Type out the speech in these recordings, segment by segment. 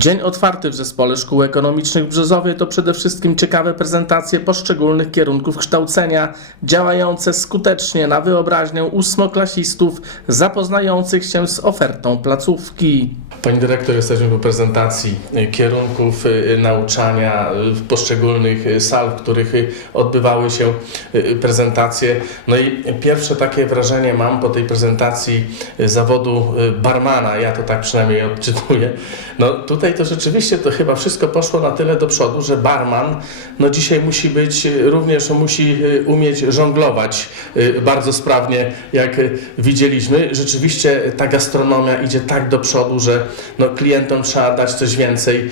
Dzień otwarty w Zespole Szkół Ekonomicznych w Brzezowie to przede wszystkim ciekawe prezentacje poszczególnych kierunków kształcenia, działające skutecznie na wyobraźnię ósmoklasistów zapoznających się z ofertą placówki. Pani dyrektor, jesteśmy po prezentacji kierunków y, nauczania y, w poszczególnych sal, w których odbywały się y, prezentacje. No i pierwsze takie wrażenie mam po tej prezentacji zawodu barmana, ja to tak przynajmniej odczytuję. No tutaj to rzeczywiście to chyba wszystko poszło na tyle do przodu, że barman no dzisiaj musi być, y, również musi y, umieć żonglować y, bardzo sprawnie, jak widzieliśmy. Rzeczywiście ta gastronomia idzie tak do przodu, że no klientom trzeba dać coś więcej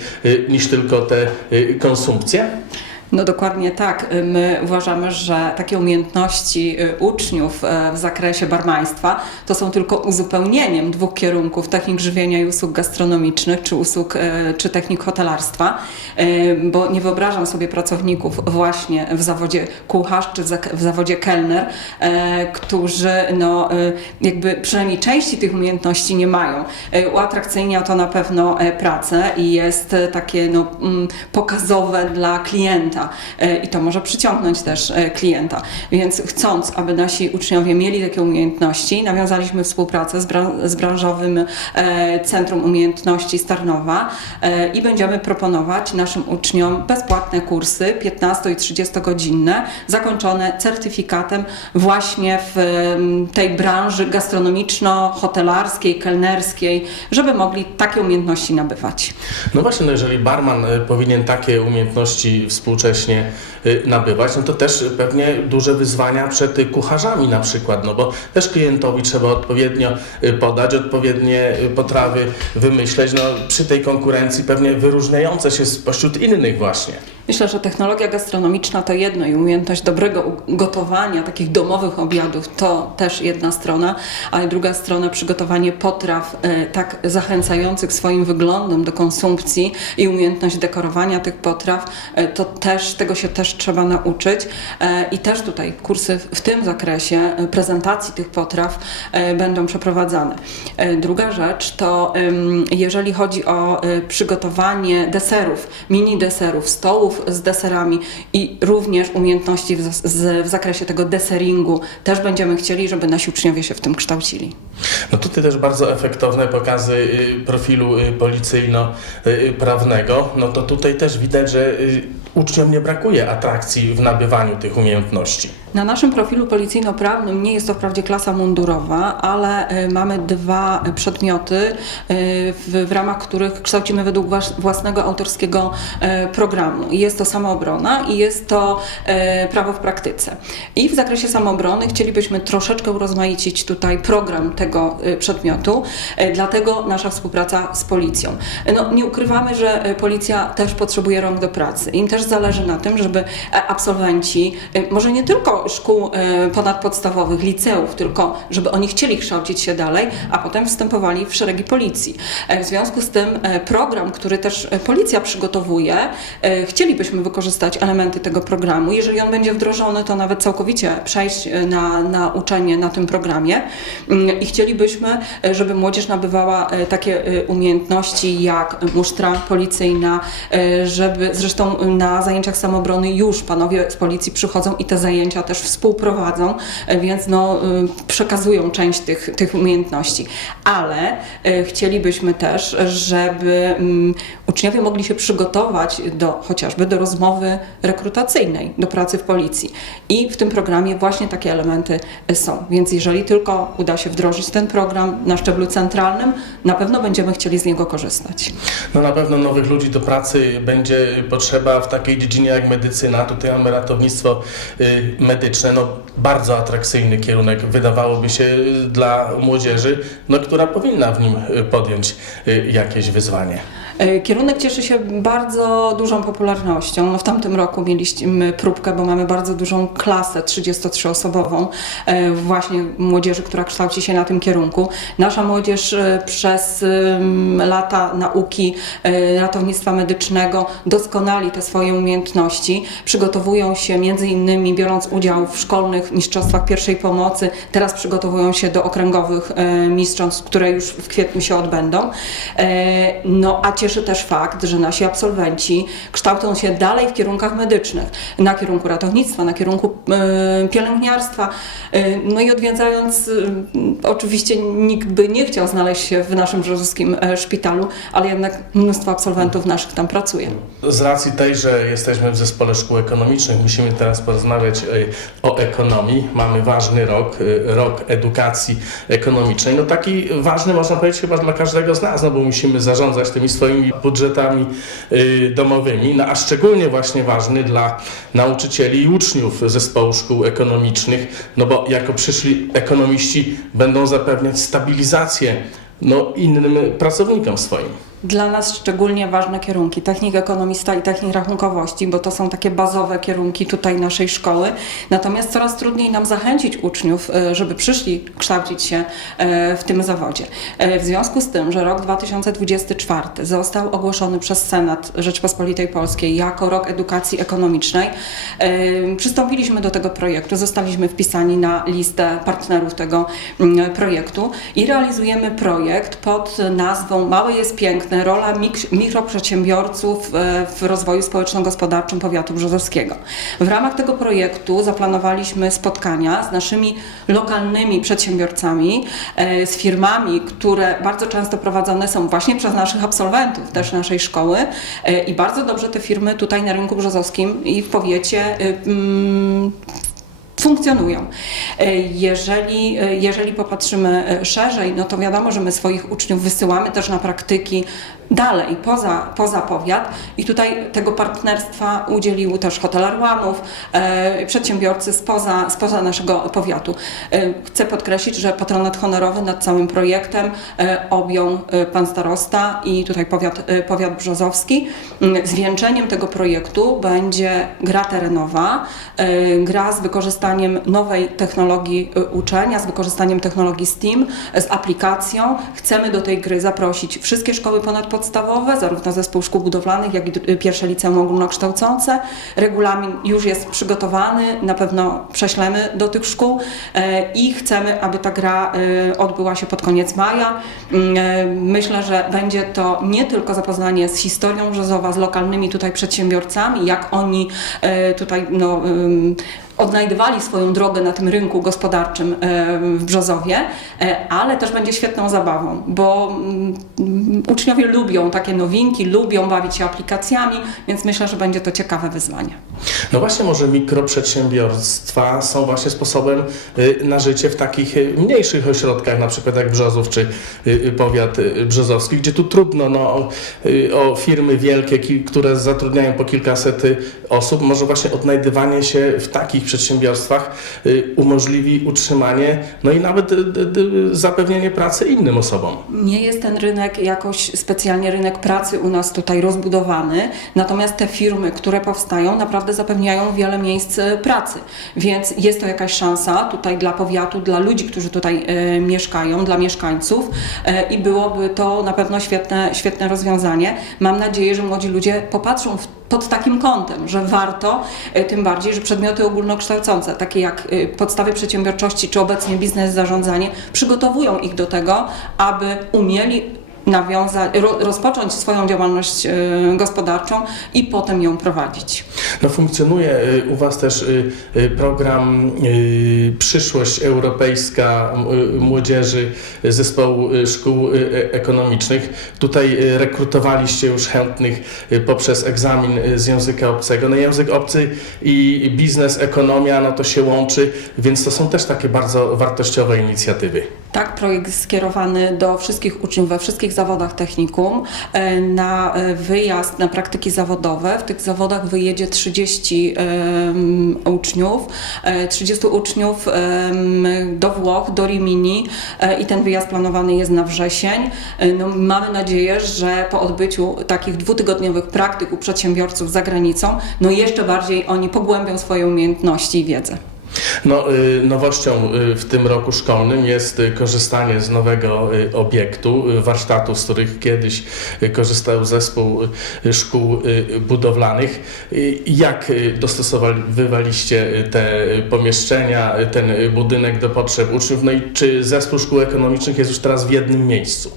niż tylko te konsumpcje. No dokładnie tak. My uważamy, że takie umiejętności y, uczniów e, w zakresie barmaństwa to są tylko uzupełnieniem dwóch kierunków technik żywienia i usług gastronomicznych, czy usług, czy technik hotelarstwa, bo nie wyobrażam sobie pracowników właśnie w zawodzie kucharz, czy w zawodzie kelner, którzy no jakby przynajmniej części tych umiejętności nie mają. Uatrakcyjnia to na pewno pracę i jest takie no, mm, pokazowe dla klienta e, i to może przyciągnąć też e, klienta. Więc chcąc, aby nasi uczniowie mieli takie umiejętności, nawiązaliśmy współpracę z, bran- z branżowym e, Centrum Umiejętności Starnowa i będziemy proponować naszym uczniom bezpłatne kursy 15 i 30 godzinne, zakończone certyfikatem właśnie w tej branży gastronomiczno-hotelarskiej, kelnerskiej, żeby mogli takie umiejętności nabywać. No właśnie, no jeżeli barman powinien takie umiejętności współcześnie y, nabywać, no to też pewnie duże wyzwania przed kucharzami na przykład, no bo też klientowi trzeba odpowiednio y, podać, odpowiednie y, potrawy wymyśleć, no przy tej konkurencji pewnie wyróżniające się spośród innych właśnie. Myślę, że technologia gastronomiczna to jedno i umiejętność dobrego gotowania, takich domowych obiadów to też jedna strona, ale druga strona przygotowanie potraw e, tak zachęcających swoim wyglądem do konsumpcji i umiejętność dekorowania tych potraw, e, to też tego się też trzeba nauczyć e, i też tutaj kursy w- tym zakresie prezentacji tych potraw będą przeprowadzane. Druga rzecz to jeżeli chodzi o przygotowanie deserów, mini deserów, stołów z deserami i również umiejętności w, z, w zakresie tego deseringu też będziemy chcieli, żeby nasi uczniowie się w tym kształcili. No tutaj też bardzo efektowne pokazy y, profilu y, policyjno-prawnego. No to tutaj też widać, że y, uczniom nie brakuje atrakcji w nabywaniu tych umiejętności. Na naszym profilu policyjno-prawnym nie jest to wprawdzie klasa mundurowa, ale y, mamy dwa przedmioty, y, w, w ramach których kształcimy według włas- własnego autorskiego y, programu. Jest to samoobrona i jest to prawo w praktyce. I w zakresie samoobrony chcielibyśmy troszeczkę urozmaicić tutaj program tego przedmiotu, dlatego nasza współpraca z policją. No, nie ukrywamy, że policja też potrzebuje rąk do pracy. Im też zależy na tym, żeby e, absolwenci, może nie tylko szkół y, ponadpodstawowych, liceów, tylko żeby oni chcieli kształcić się dalej, a potem wstępowali w szeregi policji. E, W związku z tym e, program, który też e, policja przygotowuje, e, chcielibyśmy wykorzystać elementy tego programu. Jeżeli on będzie wdrożony, to nawet całkowicie przejść e, na, na uczenie na tym programie Mm, i chcielibyśmy, e, żeby młodzież nabywała e, takie e, umiejętności jak musztra policyjna, e, żeby zresztą na zajęciach samoobrony już panowie z policji przychodzą i te zajęcia też współprowadzą, e, więc no, y, przekazują część tych, tych umiejętności. Ale e, chcielibyśmy też, żeby mm, uczniowie mogli się przygotować do chociażby do rozmowy rekrutacyjnej, do pracy w policji. I w tym programie właśnie takie elementy e, są. Więc jeżeli tylko uda się wdrożyć ten program na szczeblu centralnym, na pewno będziemy chcieli z niego korzystać. No na pewno nowych ludzi do pracy będzie potrzeba w takiej dziedzinie jak medycyna. Tutaj mamy ratownictwo y, medyczne, no bardzo atrakcyjny kierunek wydawałoby się y, dla młodzieży, no która powinna w nim y, podjąć y, jakieś wyzwanie. E, Kierunek cieszy się bardzo dużą popularnością. No w tamtym roku mieliśmy próbkę, bo mamy bardzo dużą klasę 33-osobową e, właśnie młodzieży, która kształci się na tym kierunku. Nasza młodzież e, przez lata nauki ratownictwa medycznego doskonali te swoje umiejętności, przygotowują się między innymi biorąc udział w szkolnych mistrzostwach pierwszej pomocy, teraz przygotowują się do okręgowych mistrzostw, które już w kwietniu się odbędą. No a cieszy cieszy też fakt, że nasi absolwenci kształcą się dalej w kierunkach medycznych, na kierunku ratownictwa, na kierunku e, pielęgniarstwa. E, No i odwiedzając, e, oczywiście nikt by nie chciał znaleźć się w naszym brzozowskim e, szpitalu, ale jednak mnóstwo absolwentów naszych tam pracuje. Z racji tej, że jesteśmy w zespole szkół ekonomicznych, musimy teraz porozmawiać y, o ekonomii. Mamy ważny rok, y, rok edukacji ekonomicznej. No taki ważny można powiedzieć chyba dla każdego z nas, no bo musimy zarządzać tymi swoimi budżetami y, domowymi, no a szczególnie właśnie ważny dla nauczycieli i uczniów zespołu szkół ekonomicznych, no bo jako przyszli ekonomiści będą zapewniać stabilizację no, innym pracownikom swoim. Dla nas szczególnie ważne kierunki technik ekonomista i technik rachunkowości, bo to są takie bazowe kierunki tutaj naszej szkoły. Natomiast coraz trudniej nam zachęcić uczniów, e, żeby przyszli kształcić się e, w tym zawodzie. E, W związku z tym, że rok 2024 został ogłoszony przez Senat Rzeczpospolitej Polskiej jako rok edukacji ekonomicznej, przystąpiliśmy do tego projektu, zostaliśmy wpisani na listę partnerów tego mm, projektu i realizujemy projekt pod nazwą Małe jest piękne, rola mik- mikroprzedsiębiorców e, w rozwoju społeczno-gospodarczym powiatu brzozowskiego. W ramach tego projektu zaplanowaliśmy spotkania z naszymi lokalnymi przedsiębiorcami, e, z firmami, które bardzo często prowadzone są właśnie przez naszych absolwentów też naszej szkoły e, i bardzo dobrze te firmy tutaj na rynku brzozowskim i w powiecie mm, funkcjonują. E, Jeżeli, e, jeżeli popatrzymy e, szerzej, no to wiadomo, że my swoich uczniów wysyłamy też na praktyki dalej, poza, poza powiat i tutaj tego partnerstwa udzielił też hotel Arłamów, e, przedsiębiorcy spoza, spoza naszego powiatu. E, chcę podkreślić, że patronat honorowy nad całym projektem e, objął e, pan starosta i tutaj powiat, e, powiat brzozowski. Mm, Zwieńczeniem tego projektu będzie gra terenowa, e, gra z wykorzystaniem nowej technologii e, uczenia, z wykorzystaniem technologii STEAM, z aplikacją. Chcemy do tej gry zaprosić wszystkie szkoły ponadpodstawowe, zarówno zespół szkół budowlanych, jak i pierwsze liceum ogólnokształcące. Regulamin już jest przygotowany, na pewno prześlemy do tych szkół e, i chcemy, aby ta gra e, odbyła się pod koniec maja. Mm, e, Myślę, że będzie to nie tylko zapoznanie z historią Brzozowa, z lokalnymi tutaj przedsiębiorcami, jak oni tutaj no, odnajdywali swoją drogę na tym rynku gospodarczym e, w Brzozowie, e, ale też będzie świetną zabawą, bo mm, uczniowie lubią takie nowinki, lubią bawić się aplikacjami, więc myślę, że będzie to ciekawe wyzwanie. No właśnie, może mikroprzedsiębiorstwa są właśnie sposobem y, na życie w takich y, mniejszych ośrodkach, na przykład jak Brzozów czy y, powiat brzozowski, gdzie tu trudno no, o, firmy wielkie, ki- które zatrudniają po kilkaset osób. Może właśnie odnajdywanie się w takich przedsiębiorstwach y, umożliwi utrzymanie, no i nawet y, y, zapewnienie pracy innym osobom. Nie jest ten rynek jakoś specjalnie rynek pracy u nas tutaj rozbudowany, natomiast te firmy, które powstają, naprawdę zapewniają wiele miejsc pracy, więc jest to jakaś szansa tutaj dla powiatu, dla ludzi, którzy tutaj mieszkają, dla mieszkańców i byłoby to na pewno świetne, świetne rozwiązanie. Mam nadzieję, że młodzi ludzie popatrzą w pod takim kątem, że warto, e, tym bardziej, że przedmioty ogólnokształcące, takie jak e, podstawy przedsiębiorczości czy obecnie biznes, zarządzanie, przygotowują ich do tego, aby umieli nawiązać, ro, rozpocząć swoją działalność e, gospodarczą i potem ją prowadzić. No funkcjonuje y, u Was też y, program Przyszłość Europejska Młodzieży Zespołu Szkół e- Ekonomicznych. Tutaj rekrutowaliście już chętnych poprzez egzamin z języka obcego. No język obcy i biznes, ekonomia, no to się łączy, więc to są też takie bardzo wartościowe inicjatywy. Tak, projekt skierowany do wszystkich uczniów we wszystkich zawodach technikum e, na e, wyjazd na praktyki zawodowe. W tych zawodach wyjedzie 30 em, uczniów, e, 30 uczniów em, do Włoch, do Rimini e, i ten wyjazd planowany jest na wrzesień. E, No, mamy nadzieję, że po odbyciu takich dwutygodniowych praktyk u przedsiębiorców za granicą, no jeszcze bardziej oni pogłębią swoje umiejętności i wiedzę. No, y, nowością y, w tym roku szkolnym jest y, korzystanie z nowego obiektu, warsztatu, z których kiedyś korzystał zespół szkół budowlanych. Jak dostosowywaliście te pomieszczenia, ten budynek do potrzeb uczniów? No i czy zespół szkół ekonomicznych jest już teraz w jednym miejscu?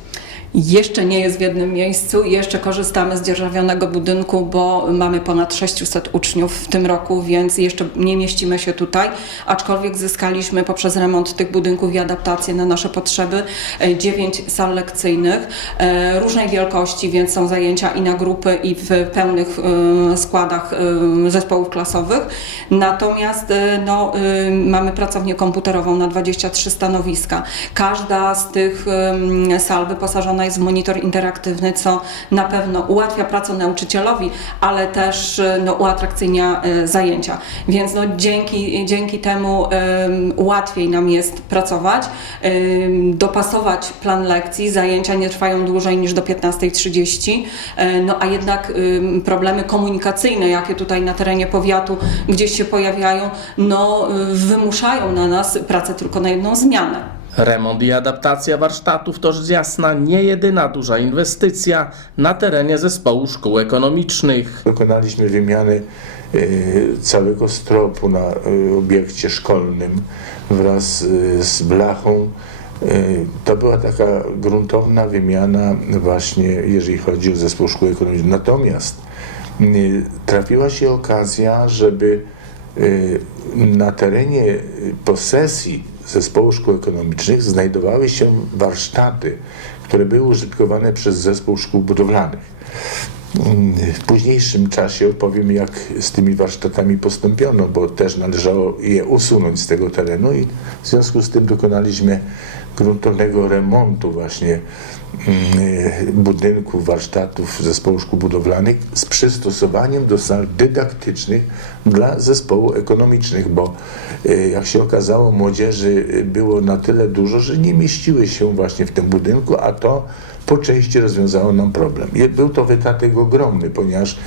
Jeszcze nie jest w jednym miejscu, jeszcze korzystamy z dzierżawionego budynku, bo mamy ponad 600 uczniów w tym roku, więc jeszcze nie mieścimy się tutaj, aczkolwiek zyskaliśmy poprzez remont tych budynków i adaptację na nasze potrzeby 9 sal lekcyjnych e, różnej wielkości, więc są zajęcia i na grupy, i w pełnych e, składach e, zespołów klasowych. Natomiast e, no, e, mamy pracownię komputerową na 23 stanowiska. Każda z tych sal wyposażona jest monitor interaktywny, co na pewno ułatwia pracę nauczycielowi, ale też e, no, uatrakcyjnia e, zajęcia. Więc no, dzięki, dzięki temu em, łatwiej nam jest pracować, dopasować plan lekcji. Zajęcia nie trwają dłużej niż do 15.30, e, no a jednak em, problemy komunikacyjne, jakie tutaj na terenie powiatu gdzieś się pojawiają, no, y, wymuszają na nas pracę tylko na jedną zmianę. Remont i adaptacja warsztatów to rzecz jasna nie jedyna duża inwestycja na terenie zespołu szkół ekonomicznych. Dokonaliśmy wymiany e, całego stropu na e, obiekcie szkolnym wraz e, z blachą. To była taka gruntowna wymiana właśnie, jeżeli chodzi o zespół szkół ekonomicznych. Natomiast trafiła się okazja, żeby na terenie posesji zespołu szkół ekonomicznych znajdowały się warsztaty, które były użytkowane przez zespół szkół budowlanych. W późniejszym czasie opowiem, jak z tymi warsztatami postąpiono, bo też należało je usunąć z tego terenu i w związku z tym dokonaliśmy gruntownego remontu właśnie mm, budynków, warsztatów zespołu szkół budowlanych z przystosowaniem do sal dydaktycznych dla zespołu ekonomicznych, bo e, jak się okazało młodzieży było na tyle dużo, że nie mieściły się właśnie w tym budynku, a to po części rozwiązało nam problem. Był to wydatek ogromny, ponieważ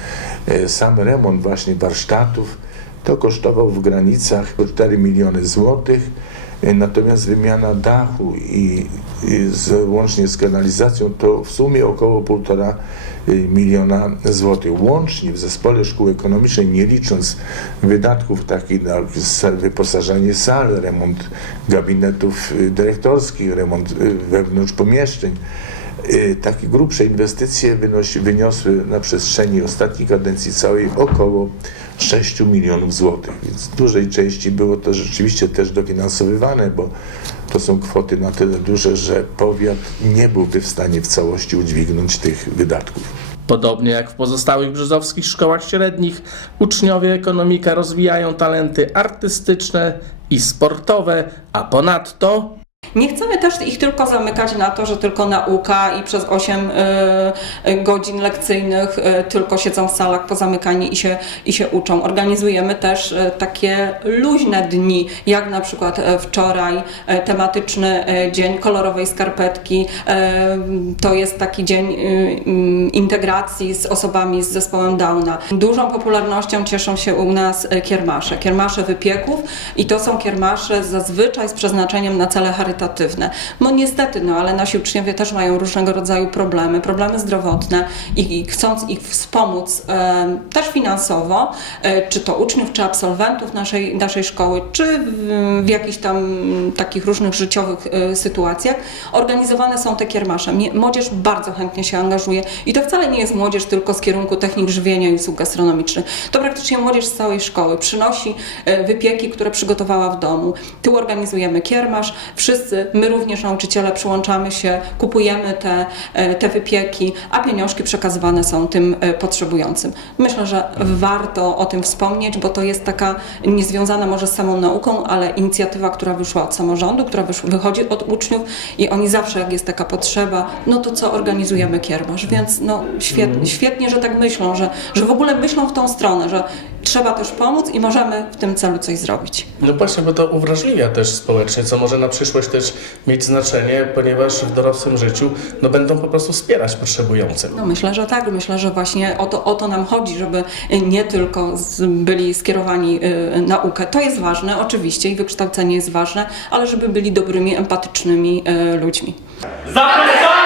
e, sam remont właśnie warsztatów to kosztował w granicach 4 miliony złotych, natomiast wymiana dachu i, i z, łącznie z kanalizacją to w sumie około 1,5 miliona złotych. Łącznie w zespole szkół ekonomicznej, nie licząc wydatków takich na wyposażenie sal, remont gabinetów y, dyrektorskich, remont wewnątrz pomieszczeń, Takie grubsze inwestycje wynosi, wyniosły na przestrzeni ostatniej kadencji całej około 6 milionów złotych, więc w dużej części było to rzeczywiście też dofinansowywane, bo to są kwoty na tyle duże, że powiat nie byłby w stanie w całości udźwignąć tych wydatków. Podobnie jak w pozostałych brzozowskich szkołach średnich, uczniowie ekonomika rozwijają talenty artystyczne i sportowe, a ponadto Nie chcemy też ich tylko zamykać na to, że tylko nauka i przez 8 y, godzin lekcyjnych y, tylko siedzą w salach pozamykani i się, i się uczą. Organizujemy też y, takie luźne dni, jak na przykład y, wczoraj y, tematyczny y, dzień kolorowej skarpetki. Y, To jest taki dzień y, y, integracji z osobami z zespołem Downa. Dużą popularnością cieszą się u nas y, kiermasze. Kiermasze wypieków i to są kiermasze zazwyczaj z przeznaczeniem na cele charytatywne. No niestety, no ale nasi uczniowie też mają różnego rodzaju problemy, problemy zdrowotne i, i chcąc ich wspomóc e, też finansowo, e, czy to uczniów, czy absolwentów naszej, naszej szkoły, czy w, w jakichś tam takich różnych życiowych e, sytuacjach, organizowane są te kiermasze. Młodzież bardzo chętnie się angażuje i to wcale nie jest młodzież tylko z kierunku technik żywienia i usług gastronomicznych. To praktycznie młodzież z całej szkoły przynosi e, wypieki, które przygotowała w domu. Tu organizujemy kiermasz, wszyscy, my również nauczyciele przyłączamy się, kupujemy te, e, te wypieki, a pieniążki przekazywane są tym e, potrzebującym. Myślę, że warto o tym wspomnieć, bo to jest taka niezwiązana może z samą nauką, ale inicjatywa, która wyszła od samorządu, która wychodzi od uczniów i oni zawsze, jak jest taka potrzeba, no to co organizujemy kiermasz, więc no świetnie, świetnie że tak myślą, że, że w ogóle myślą w tą stronę, że trzeba też pomóc i możemy w tym celu coś zrobić. No właśnie, bo to uwrażliwia też społecznie, co może na przyszłość też mieć znaczenie, ponieważ w dorosłym życiu no, będą po prostu wspierać potrzebujących. No myślę, że tak. Myślę, że właśnie o to, o to nam chodzi, żeby nie tylko z, byli skierowani y, naukę. To jest ważne, oczywiście, i wykształcenie jest ważne, ale żeby byli dobrymi, empatycznymi y, ludźmi. Zapraszamy!